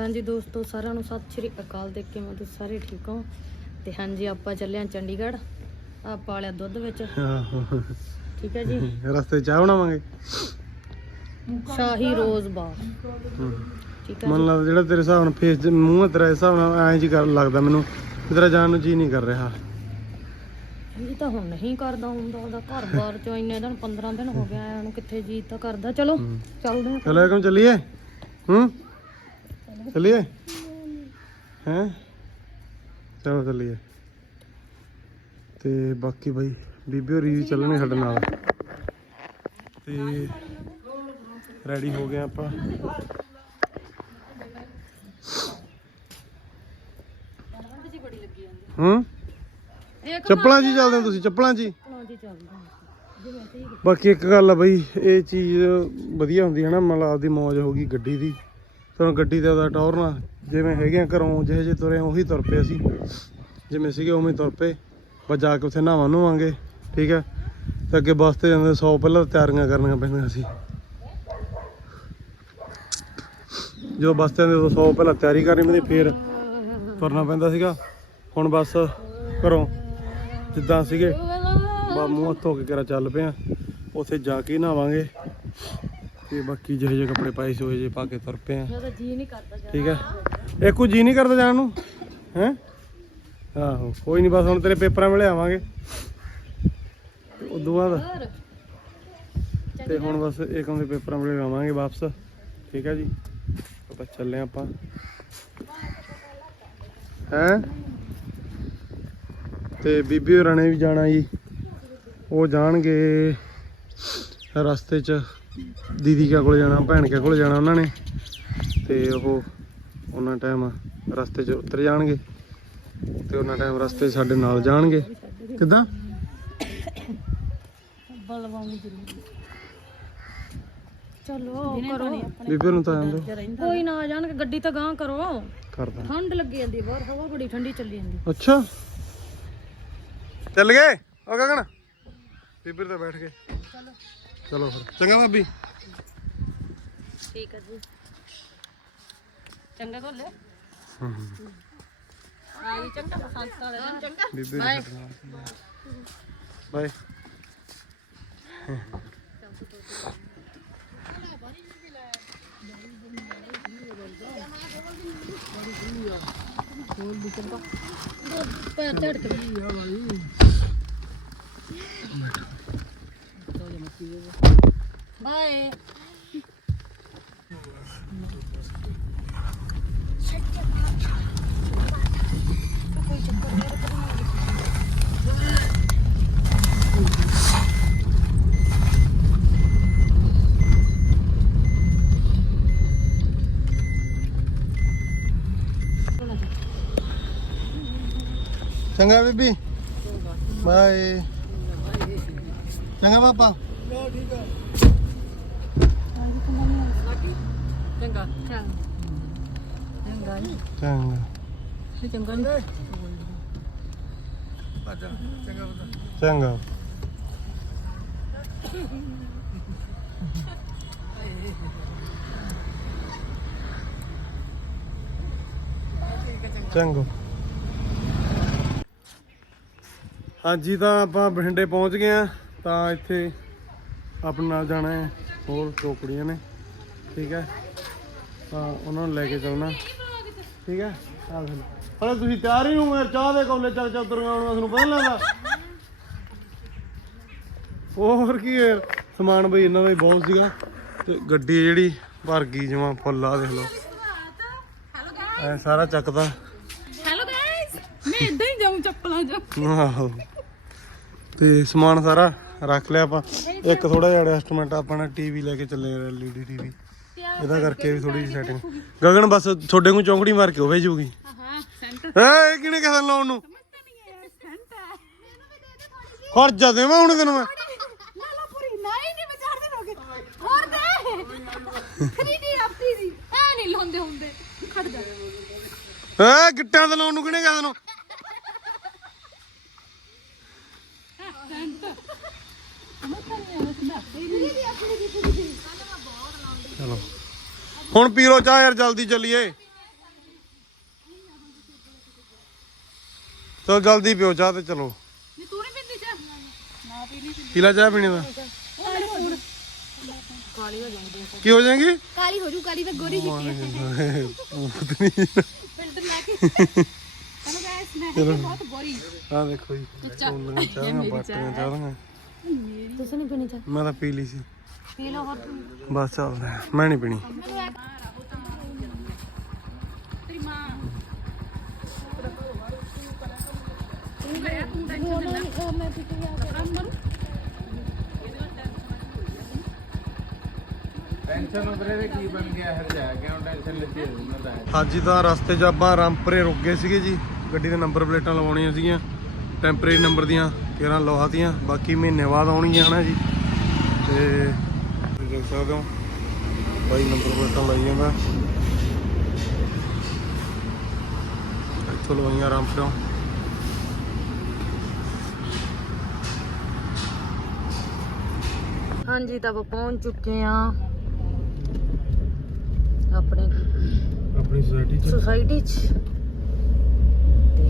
ਹਾਂਜੀ ਦੋਸਤੋ ਸਾਰਿਆਂ ਨੂੰ ਸਤਿ ਸ਼੍ਰੀ ਅਕਾਲ। ਦੇ ਕਿਵੇਂ ਤੁਸੀਂ ਸਾਰੇ ਠੀਕ ਹੋ? ਤੇ ਹਾਂਜੀ ਆਪਾਂ ਚੱਲੇ ਹਾਂ ਚੰਡੀਗੜ੍ਹ ਆ ਪਾਲਿਆ ਦੁੱਧ ਵਿੱਚ। ਠੀਕ ਹੈ ਜੀ? ਰਸਤੇ ਚਾਹ ਬਣਾਵਾਂਗੇ? ਸ਼ਾਹੀ ਰੋਜ਼ ਹੂੰ। ਠੀਕ ਹੈ ਮਨ ਲੱਗਦਾ ਜਿਹੜਾ ਤੇਰੇ ਹਿਸਾਬ ਨਾਲ ਫੇਸ ਮੂੰਹ ਤੇਰਾ ਹਿਸਾਬ ਨਾਲ ਐਂ ਜੀ ਕਰ ਲੱਗਦਾ ਮੈਨੂੰ ਤੇਰਾ ਜਾਣ ਨੂੰ ਜੀ ਨਹੀਂ ਕਰ ਰਿਹਾ। ਜੀ ਇਹ ਤਾਂ ਹੁਣ ਨਹੀਂ ਕਰਦਾ ਹੁੰਦਾ ਉਹਦਾ। ਘਰ-ਬਾਰ ਚੋਂ ਇੰਨੇ ਦਿਨ 15 ਦਿਨ ਹੋ ਗਿਆ ਆਇਆ ਨੂੰ ਕਿੱਥੇ ਜੀ ਤਾਂ ਕਰਦਾ। ਚਲੋ। ਚੱਲਦੇ ਹਾਂ। ਚਲੋ ਇੱਕਮ ਚੱਲੀਏ। ਹੂੰ? ਚੱਲੀਏ? ਹੈਂ? ਚਲੋ ਚੱਲੀਏ। ਤੇ ਬਾਕੀ ਬਈ ਬੀਬੀ ਹੋਰੀ ਵੀ ਚੱਲਣੇ ਸਾਡੇ ਨਾਲ। ਤੇ ਰੈਡੀ ਹੋ ਗਏ ਆਪਾਂ। ਹੂੰ? ਚੱਪਲਾਂ 'ਚ ਹੀ ਚੱਲਦੇ ਹੋ ਤੁਸੀਂ ਚੱਪਲਾਂ 'ਚ ਹੀ ਬਾਕੀ ਇੱਕ ਗੱਲ ਆ ਬਈ ਇਹ ਚੀਜ਼ ਵਧੀਆ ਹੁੰਦੀ ਹੈ ਨਾ ਮਤਲਬ ਆਪਦੀ ਮੌਜ ਹੋ ਗਈ ਗੱਡੀ ਦੀ। ਤੁਹਾਨੂੰ ਗੱਡੀ 'ਤੇ ਉਹਦਾ ਟੌਰ ਨਾ ਜਿਵੇਂ ਹੈਗੇ ਆ ਘਰੋਂ ਜਿਹੇ ਜਿਹੇ ਤੁਰੇ ਉਹੀ ਤੁਰ ਪਏ ਅਸੀਂ। ਜਿਵੇਂ ਸੀਗੇ ਉਵੇਂ ਤੁਰ ਪਏ। ਬਸ ਜਾ ਕੇ ਉੱਥੇ ਨਹਾਵਾਂ ਨੂਵਾਂਗੇ ਠੀਕ ਹੈ ਤੇ ਅੱਗੇ ਬੱਸ ਤੇ ਜਾਂਦੇ 100 ਪਹਿਲਾਂ ਤਿਆਰੀਆਂ ਕਰਨੀਆਂ ਪੈਂਦੀਆਂ ਸੀ। ਜਦੋਂ ਬੱਸ ਤੇ ਜਾਂਦੇ ਉਦੋਂ 100 ਪਹਿਲਾਂ ਤਿਆਰੀ ਕਰਨੀ ਪੈਂਦੀ, ਫਿਰ ਤੁਰਨਾ ਪੈਂਦਾ ਸੀਗਾ। ਹੁਣ ਬਸ ਘਰੋਂ ਜਿੱਦਾਂ ਸੀਗੇ ਬਾ ਮੂੰਹ ਹੱਥ ਧੋ ਕੇ ਕਰਾ ਚੱਲ ਪਿਆ ਉੱਥੇ ਜਾ ਕੇ ਨਹਾਵਾਂਗੇ। ਤੇ ਬਾਕੀ ਜਿਹੇ ਜਿਹੇ ਕੱਪੜੇ ਪਾਏ ਸੀ ਉਹ ਜਿਹੇ ਪਾ ਕੇ ਤੁਰ ਪਏ ਆ। ਮੇਰਾ ਜੀ ਨਹੀਂ ਕਰਦਾ ਜਾ ਠੀਕ ਹੈ? ਇਹ ਕੋਈ ਜੀ ਨਹੀਂ ਕਰਦਾ ਜਾਣ ਨੂੰ? ਹੈ? ਆਹੋ ਕੋਈ ਨਹੀਂ ਬਸ ਹੁਣ ਤੇਰੇ ਪੇਪਰਾਂ ਵੇਲੇ ਆਵਾਂਗੇ। ਉਦੋਂ ਬਾਅਦ। ਤੇ ਹੁਣ ਬਸ ਏਕਮ ਦੇ ਪੇਪਰਾਂ ਵੇਲੇ ਆਵਾਂਗੇ ਵਾਪਸ। ਠੀਕ ਹੈ ਜੀ? ਆਪਾਂ ਚੱਲੇ ਆਪਾਂ। ਹੈ? ਤੇ ਬੀਬੀ ਹੋਰਾਂ ਨੇ ਵੀ ਜਾਣਾ ਜੀ। ਉਹ ਜਾਣਗੇ ਰਸਤੇ 'ਚ। ਦੀਦੀ ਕਿਆ ਕੋਲ ਜਾਣਾ ਭੈਣ ਕਿਆ ਕੋਲ ਜਾਣਾ ਉਹਨਾਂ ਨੇ। ਤੇ ਉਹ ਉਹਨਾਂ ਟਾਈਮ ਰਸਤੇ 'ਚ ਉਤਰ ਜਾਣਗੇ। ਤੇ ਉਹਨਾਂ ਟਾਈਮ ਰਸਤੇ 'ਚ ਸਾਡੇ ਨਾਲ ਜਾਣਗੇ। ਕਿੱਦਾਂ? ਬਲਵਾਉਣੀ ਜ਼ਰੂਰੀ। ਚਲੋ ਕਰੋ। ਬੀਬੀ ਨੂੰ ਤਾਂ ਆਂਦੇ। ਕੋਈ ਨਾ। ਆ ਜਾਣਗੇ ਗੱਡੀ ਤਾਂ ਗਾਂ ਕਰੋ। ਕਰਦਾ। ਠੰਡ ਲੱਗੀ ਜਾਂਦੀ ਬਾਹਰ ਹਵਾ ਬੜੀ ਠੰਡੀ ਚੱਲੀ ਜਾਂਦੀ ਅੱਛਾ। ਚੱਲ ਗਏ? ਉਹ ਗਗਨ। ਬੀਬੀ ਤੇ ਬੈਠ ਗਏ। ਚਲੋ। ਚਲੋ ਫਿਰ। ਚੰਗਾ ਭਾਬੀ। ਠੀਕ ਹੈ ਜੀ। ਚੰਗਾ ਕੋਲੇ ਹੂੰ ਆ ਜੀ ਚੰਗਾ। ਵਾਲੇ ਦਿਨ। ਚੰਗਾ। ਬੀਬੀ ਦੇ ਬਾਏ। ਨਾਲ ਬਾਏ ਪੈਰ ਝੜ ਕੇ ਬਾਏ ਚੰਗਾ ਬੀਬੀ ਬਾਏ ਚੰਗਾ ਪਾਪਾ ਚੰਗਾ ਚੰਗਾ। ਚੰਗਾ ਨੀ ਚੰਗਾ ਇਹ ਚੰਗਾ ਨਹੀਂ ਚੰਗਾ। ਚੰਗਾ। ਹਾਂਜੀ ਤਾਂ ਆਪਾਂ ਬਠਿੰਡੇ ਪਹੁੰਚ ਗਏ ਆ ਤਾਂ ਇੱਥੇ ਆਪਣੇ ਨਾਲ ਜਾਣਾ ਹੈ। ਹੋਰ ਟੋਕੜੀਆਂ ਨੇ ਠੀਕ ਹੈ? ਤਾਂ ਉਹਨਾਂ ਨੂੰ ਲੈ ਕੇ ਚੱਲਣਾ। ਠੀਕ ਹੈ? ਆ ਫਿਰ। ਹਲੇ ਤੁਸੀਂ ਤਿਆਰ ਹੀ ਹੋ ਯਾਰ ਚਾਹ ਦੇ ਕੋਲੇ ਚੱਲ ਚੱਲ ਤੁਰੀਆਂ ਆਉਣਾ ਤੁਹਾਨੂੰ ਪਤਾ ਲੱਗਦਾ। ਹੋਰ ਕੀ ਹੈ ਸਮਾਨ ਬਈ ਇਹਨਾਂ ਦਾ ਹੀ ਬਹੁਤ ਸੀਗਾ। ਤੇ ਗੱਡੀ ਜਿਹੜੀ ਭਰ ਗਈ ਜਮਾ ਫੁੱਲ ਆ ਦੇਖ ਲਓ। ਐ ਸਾਰਾ ਚੱਕਦਾ। ਹੈਲੋ ਗਾਇਸ ਮੈਂ ਇਦਾਂ ਹੀ ਜਾਉਂ ਚੱਪਲਾਂ ਚ। ਆਹੋ। ਤੇ ਸਮਾਨ ਸਾਰਾ ਰੱਖ ਲਿਆ ਆਪਾਂ। ਇੱਕ ਥੋੜਾ ਜਿਹਾ ਐਡਜਸਟਮੈਂਟ ਆਪਾਂ ਨੇ ਟੀਵੀ ਲੈ ਕੇ ਚੱਲੇ ਐਲਈਡੀ ਟੀਵੀ ਇਹਦਾ ਕਰਕੇ ਵੀ ਥੋੜੀ ਜਿਹੀ ਸੈਟਿੰਗ ਗਗਨ ਬਸ ਤੁਹਾਡੇ ਨੂੰ ਚੌਂਕੜੀ ਮਾਰ ਕੇ ਉਹ ਭੇਜੂਗੀ। ਹਾਂ ਸੈਂਟਰ ਏ ਇਹ ਕਿਹਨੇ ਕਿਹਦਾ ਲਾਉਣ ਨੂੰ? ਖੜ ਜਾ ਦੇਵਾਂ ਹੁਣ ਤੈਨੂੰ ਮੈਂ? ਲਾਲਾ ਪੂਰੀ ਨਹੀਂ ਨਹੀਂ ਵਿਚਾਰ ਦੇ ਲੋਗੇ ਹੋਰ ਦੇ। 3D ਆਪੀ ਦੀ। ਐ ਨਹੀਂ ਲਾਉਂਦੇ ਹੁੰਦੇ। ਖੜ ਜਾ। ਏ ਗਿੱਟਾਂ ਤੇ ਲਾਉਣ ਨੂੰ ਕਿਹਨੇ ਕਿਹਾ ਤੈਨੂੰ? ਚਲੋ। ਹੁਣ ਪੀ ਲੋ ਚਾਹ ਯਾਰ ਜਲਦੀ ਚੱਲੀਏ। ਚਲ ਜਲਦੀ ਪੀਓ ਚਾਹ ਤੇ ਚਲੋ। ਨਹੀਂ ਤੂੰ ਨਹੀਂ ਪੀਂਦੀ ਚਾਹ? ਨਾ ਪੀਣੀ ਪੀਲਾ ਦਾ। ਕੀ ਹੋ ਜਾਏਗੀ? ਕਾਲੀ ਹੋ ਜੂ ਕਾਲੀ ਤਾਂ ਗੋਰੀ ਜਿੱਤੀ ਹੈ ਫਿਲਟਰ ਲਾ ਕੇ। ਚਲੋ। ਗਾਇਸ ਮੈਂ ਬਹੁਤ ਗੋਰੀ। ਆ ਦੇਖੋ ਜੀ ਚਾਹ ਬਾਟੀਆਂ ਚਾਹ ਦੀਆਂ। ਤੁਸੀਂ ਨਹੀਂ ਪੀਣੀ ਚਾਹ? ਮੈਂ ਤਾਂ ਪੀ ਲਈ ਸੀ। ਪੀ ਲਓ ਹੋਰ ਬਸ ਚੱਲਦਾ। ਮੈਂ ਨਹੀਂ ਪੀਣੀ। ਮੈਨੂੰ ਐ ਤੇਰੀ ਮਾਂ। ਤੂੰ ਗਿਆ ਤੂੰ ਟੈਨਸ਼ਨ ਲੈ ਉਹ ਮੈਂ ਪੀ ਕੇ ਆ ਗਿਆ ਅਮਨ ਟੈਨਸ਼ਨ ਉਧਰੇ ਦੇ ਕੀ ਬਣ ਗਿਆ? ਹਰ ਜਾ ਕੇ ਹੁਣ ਟੈਨਸ਼ਨ ਲੱਗੀ ਹੋਈ ਮੈਂ ਤਾਂ। ਅੱਜ ਤਾਂ ਰਸਤੇ 'ਚ ਆਪਾਂ ਰਾਮਪੁਰੇ ਰੁਕ ਗਏ ਸੀਗੇ ਜੀ। ਗੱਡੀ ਦੇ ਨੰਬਰ ਪਲੇਟਾਂ ਲਵਾਉਣੀਆਂ ਸੀਗੀਆਂ। ਟੈਂਪਰੇਰੀ ਨੰਬਰ ਦੀਆਂ। ਕਿਹਨਾਂ ਲਵਾਤੀਆਂ ਬਾਕੀ ਮਹੀਨੇ ਬਾਅਦ ਆਉਣਗੀਆਂ ਹਨਾ ਜੀ? ਤੇ ਦੇਖ ਸਕਦੇ ਹੋ ਬਾਈ ਨੰਬਰ ਪਲੇਟਾਂ ਲਾਈ ਜਾਂਦਾ। ਇੱਥੋਂ ਲਵਾਈਆਂ ਰਾਮਪੁਰੋਂ ਹਾਂਜੀ ਤਾਂ ਆਪਾਂ ਪਹੁੰਚ ਚੁੱਕੇ ਆ ਆਪਣੇ ਆਪਣੀ ਸੋਸਾਇਟੀ 'ਚ। ਸੁਸਾਇਟੀ 'ਚ ਤੇ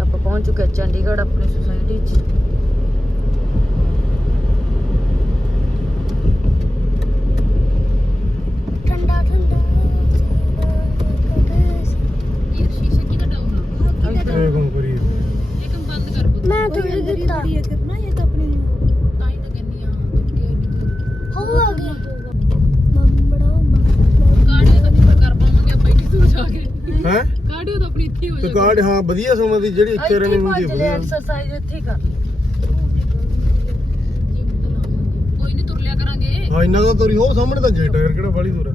ਆਪਾਂ ਪਹੁੰਚ ਚੁੱਕੇ ਚੰਡੀਗੜ੍ਹ ਆਪਣੀ ਸੁਸਾਇਟੀ 'ਚ। ਇਹ ਸ਼ੀਸ਼ੇ ਕੀ ਦਾ ਡਾਊਨ ਆ ਇਹ ਕੰਮ ਕਰੀਏ ਇਹ ਕੰਮ ਬੰਦ ਕਰ ਬੁੱਧ ਮੈਂ ਥੋੜੀ ਦਿੱਤਾ ਕਰਨਾ ਇਹ ਤਾਂ ਆਪਣੀ ਤਾਂ ਹੀ ਤਾਂ ਕਹਿੰਦੀ ਆ ਕਿ ਹੋ ਆ ਗਿਆ ਮੰਮੜਾ ਕਾਰਡੀਓ ਤਾਂ ਨਹੀਂ ਕਰ ਪਾਵਾਂਗੇ ਆਪਾਂ ਇੱਥੇ ਦੂਰ ਜਾ ਕੇ ਹੈ ਇੱਥੇ ਹੀ ਤੇ ਕਾਰਡ ਹਾਂ ਵਧੀਆ ਸਮਾਂ ਦੀ ਜਿਹੜੀ ਇੱਥੇ ਰਨਿੰਗ ਹੁੰਦੀ ਹੈ ਵਧੀਆ। ਐਕਸਰਸਾਈਜ਼ ਇੱਥੇ ਹੀ ਕਰ ਲਈ ਕੋਈ ਨਹੀਂ ਤੁਰ ਲਿਆ ਕਰਾਂਗੇ। ਹਾਂ ਇੰਨਾ ਤਾਂ ਤੋਰੀ ਹੋ ਸਾਹਮਣੇ ਤਾਂ ਗੇਟ ਹੈ ਯਾਰ ਕਿਹੜਾ ਬਾਲੀ ਦੂਰ ਹੈ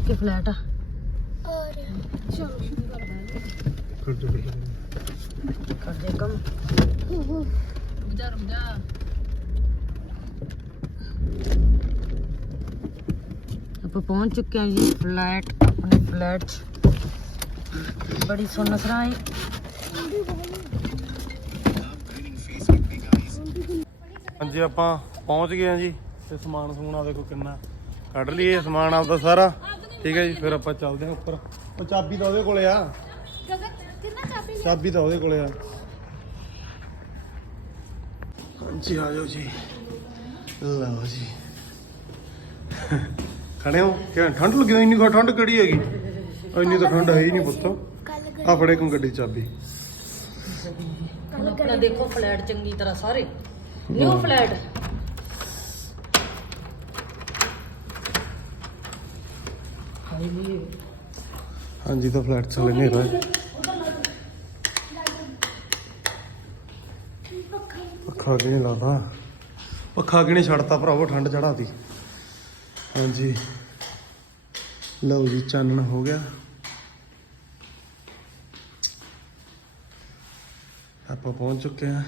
ਕਿ ਫਲੈਟ ਆ? ਔਰ ਜਾ ਖੜ ਜਾ। ਕਰ ਦੇ ਕੰਮ। ਰੁਕ ਜਾ ਆਪਾਂ ਪਹੁੰਚ ਚੁੱਕੇ ਹਾਂ ਜੀ ਫਲੈਟ ਫਲੈਟ 'ਚ। ਬੜੀ ਸੋਹਣਾ ਸਰਾਂ ਹਾਂਜੀ, ਆਪਾਂ ਪਹੁੰਚ ਗਏ ਹਾਂ ਜੀ। ਤੇ ਸਮਾਨ ਸਮੂਨ ਦੇਖੋ ਕਿੰਨਾ। ਕੱਢ ਲਈਏ ਸਮਾਨ ਆਪਦਾ ਸਾਰਾ। ਠੀਕ ਹੈ ਜੀ, ਫਿਰ ਆਪਾਂ ਚੱਲਦੇ ਹਾਂ ਉੱਪਰ। ਉਹ ਚਾਬੀ ਤਾਂ ਉਹਦੇ ਕੋਲੇ ਆ। ਚਾਬੀ ਚਾਬੀ ਤਾਂ ਉਹਦੇ ਕੋਲੇ ਆ। ਹਾਂਜੀ, ਆ ਜਾਓ ਜੀ। ਲਓ ਜੀ। ਖੜੇ ਹੋ? ਕਿ ਠੰਡ ਲੱਗੀ ਹੋਈ? ਇੰਨੀ ਕੋ ਠੰਡ ਕਿਹੜੀ ਹੈਗੀ? ਇੰਨੀ ਤਾਂ ਠੰਡ ਹੈ ਹੀ ਨਹੀਂ ਪੁੱਤ। ਆ ਫੜੇ ਕੋ ਗੱਡੀ ਦੀ ਚਾਬੀ ਆਪਣਾ ਦੇਖੋ ਫਲੈਟ ਚੰਗੀ ਤਰ੍ਹਾਂ ਸਾਰੇ। New flat. ਹਾਂਜੀ ਤਾਂ ਫਲੈਟ ਚ ਲੈਣੇ ਹੈ। ਪੱਖਾ ਕਿਹਨੇ ਲਾਦਾ ਪੱਖਾ ਕਿਹਨੇ ਛੱਡਤਾ ਭਰਾਵੋ? ਠੰਡ ਚੜਾਤੀ ਹਾਂਜੀ। ਲਓ ਜੀ, ਚਾਨਣ ਹੋ ਗਿਆ। ਆਪਾਂ ਪਹੁੰਚ ਚੁੱਕੇ ਹਾਂ।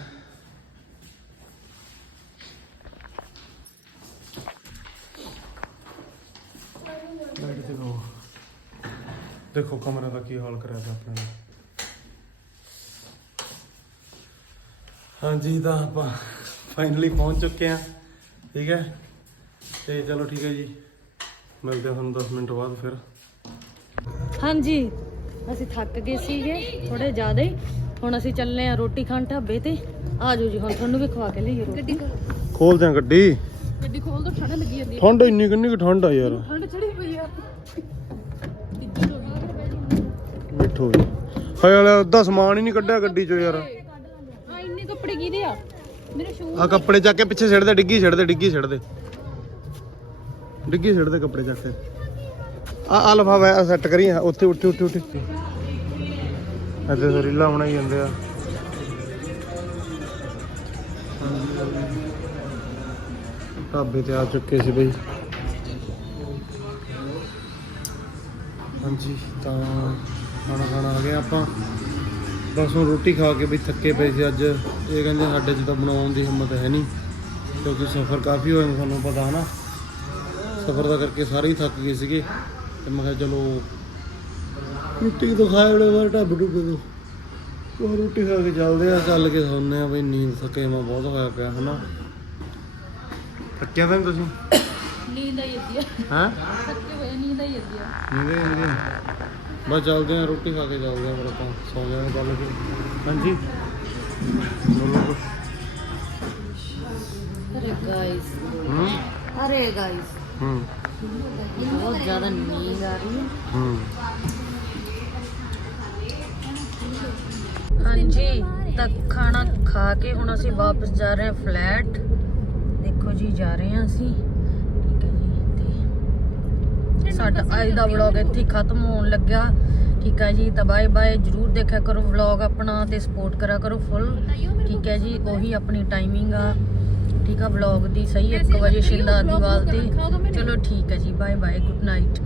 ਲਾਈਟ ਤੇ ਲਓ। ਦੇਖੋ ਕਮਰੇ ਦਾ ਕੀ ਹਾਲ ਕਰਿਆ ਤਾ ਆਪਣੇ ਹਾਂਜੀ, ਤਾਂ ਆਪਾਂ ਫਾਈਨਲੀ ਪਹੁੰਚ ਚੁੱਕੇ ਹਾਂ। ਠੀਕ ਹੈ। ਤੇ ਚਲੋ ਠੀਕ ਹੈ ਜੀ। ਮਿਲਦੇ ਹਾਂ ਤੁਹਾਨੂੰ 10 ਮਿੰਟ ਬਾਅਦ ਫਿਰ। ਹਾਂਜੀ। ਅਸੀਂ ਥੱਕ ਗਏ ਸੀਗੇ ਥੋੜੇ ਜ਼ਿਆਦਾ ਹੀ। ਹੁਣ ਅਸੀਂ ਚੱਲੇ ਆ ਰੋਟੀ ਖਾਣ ਢਾਬੇ ਤੇ। ਆ ਜਾਓ ਜੀ ਹੁਣ ਤੁਹਾਨੂੰ ਵੀ ਖਵਾ ਕੇ ਲਈਏ ਰੋਟੀ। ਗੱਡੀ ਖੋਲਦੇ ਆ ਗੱਡੀ। ਗੱਡੀ ਖੋਲ ਦੋ ਠੰਡ ਲੱਗੀ ਜਾਂਦੀ ਠੰਡ ਇੰਨੀ ਕਿੰਨੀ ਕੁ ਠੰਡ ਆ ਯਾਰ। ਠੰਡ ਚੜੀ ਪਈ ਆ। ਜੀ। ਹਾਏ ਵਾਲਾ ਅੱਧਾ ਸਮਾਨ ਹੀ ਨਹੀਂ ਕੱਢਿਆ ਗੱਡੀ ਚੋਂ ਯਾਰ। ਆ ਇੰਨੇ ਕੱਪੜੇ ਕਿਹਦੇ ਆ? ਮੇਰੇ ਸ਼ੂਜ਼ ਆ ਕੱਪੜੇ ਚੱਕ ਕੇ ਪਿੱਛੇ ਛੱਡ ਦੇ ਡਿੱਗੀ ਛੱਡ ਦੇ ਡਿੱਗੀ ਛੱਡ ਦੇ ਡਿੱਗੀ ਛੱਡ ਕੱਪੜੇ ਚੱਕ ਕੇ। ਆ ਆ ਲਫਾਵਾ ਸੈੱਟ ਕਰੀ ਉੱਥੇ ਉੱਠੇ ਉੱਠੇ ਉੱਠੇ। ਅੱਦੇ ਰੀਲਾ ਬਣਾਈ ਜਾਂਦੇ ਆ। ਢਾਬੇ ਤੇ ਆ ਚੁੱਕੇ ਸੀ ਬਈ। ਹਾਂਜੀ, ਤਾਂ ਖਾਣਾ ਖਾਣਾ ਆ ਗਿਆ ਆਪਾਂ। ਬਸ ਹੁਣ ਰੋਟੀ ਖਾ ਕੇ ਬਈ ਥੱਕੇ ਪਏ ਸੀ ਅੱਜ। ਇਹ ਕਹਿੰਦੇ ਸਾਡੇ 'ਚ ਤਾਂ ਬਣਾਉਣ ਦੀ ਹਿੰਮਤ ਹੈ ਨਹੀਂ। ਕਿਉਂਕਿ ਸਫ਼ਰ ਕਾਫੀ ਹੋਇਆ, ਤੁਹਾਨੂੰ ਪਤਾ ਹਨਾ। ਸਫ਼ਰ ਦਾ ਕਰਕੇ ਸਾਰੇ ਹੀ ਥੱਕ ਗਏ ਸੀਗੇ ਤੇ ਮੈਂ ਕਿਹਾ ਚਲੋ ਰੋਟੀ ਤਾਂ ਖਾਏ ਬੜੇ ਵਾਰ ਢਾਬੇ ਢੁੱਬੇ ਤੋਂ ਉਹ ਰੋਟੀ ਖਾ ਕੇ ਚੱਲਦੇ ਆ ਚੱਲ ਕੇ ਸੌਂਦੇ ਆ ਬਈ ਨੀਂਦ ਥਕੇਵਾ ਬਹੁਤ ਹੋਇਆ ਪਿਆ ਹਨਾ। ਥੱਕਿਆ ਤਾਂ ਨੀ ਤੁਸੀਂ? ਨੀਂਦ ਆਈ ਜਾਂਦੀ ਆ। ਹਾਂ? ਥੱਕੇ ਹੋਏ ਨੀਂਦ ਆਈ ਜਾਂਦੀ ਆ। ਨੀਂਦੇ ਨੀਂਦੇ ਬਸ ਚੱਲਦੇ ਆ ਰੋਟੀ ਖਾ ਕੇ ਚੱਲਦੇ ਆ ਫਿਰ ਆਪਾਂ ਸੌ ਜਾਣੇ ਕੱਲ ਫਿਰ ਹਾਂਜੀ। ਬੋਲੋ ਕੁਛ। ਅਰੇ ਗਾਇਸ ਹੂੰ? ਅਰੇ ਗਾਇਸ ਹੂੰ ਬਹੁਤ ਜ਼ਿਆਦਾ ਨੀਂਦ ਆ ਰਹੀ ਹੈ। ਹੂੰ ਹਾਂਜੀ ਤਾਂ ਖਾਣਾ ਖਾ ਕੇ ਹੁਣ ਅਸੀਂ ਵਾਪਸ ਜਾ ਰਹੇ ਹਾਂ ਫਲੈਟ। ਦੇਖੋ ਜੀ, ਜਾ ਰਹੇ ਹਾਂ ਅਸੀਂ। ਠੀਕ ਹੈ ਜੀ, ਤੇ ਸਾਡਾ ਅੱਜ ਦਾ ਵਲੌਗ ਇੱਥੇ ਖਤਮ ਹੋਣ ਲੱਗਾ ਠੀਕ ਹੈ ਜੀ, ਤਾਂ ਬਾਏ ਬਾਏ ਜਰੂਰ ਦੇਖਿਆ ਕਰੋ ਵਲੌਗ ਆਪਣਾ ਤੇ ਸਪੋਰਟ ਕਰਾ ਕਰੋ ਫੁੱਲ ਠੀਕ ਹੈ ਜੀ, ਉਹੀ ਆਪਣੀ ਟਾਈਮਿੰਗ ਆ। ਠੀਕ ਆ ਵਲੌਗ ਦੀ ਸਹੀ 1 ਵਜੇ ਸ਼ਿੰਦਾ ਦੀਵਾਲ ਤੇ। ਚਲੋ ਠੀਕ ਹੈ ਜੀ ਬਾਏ ਬਾਏ ਗੁੱਡ ਨਾਈਟ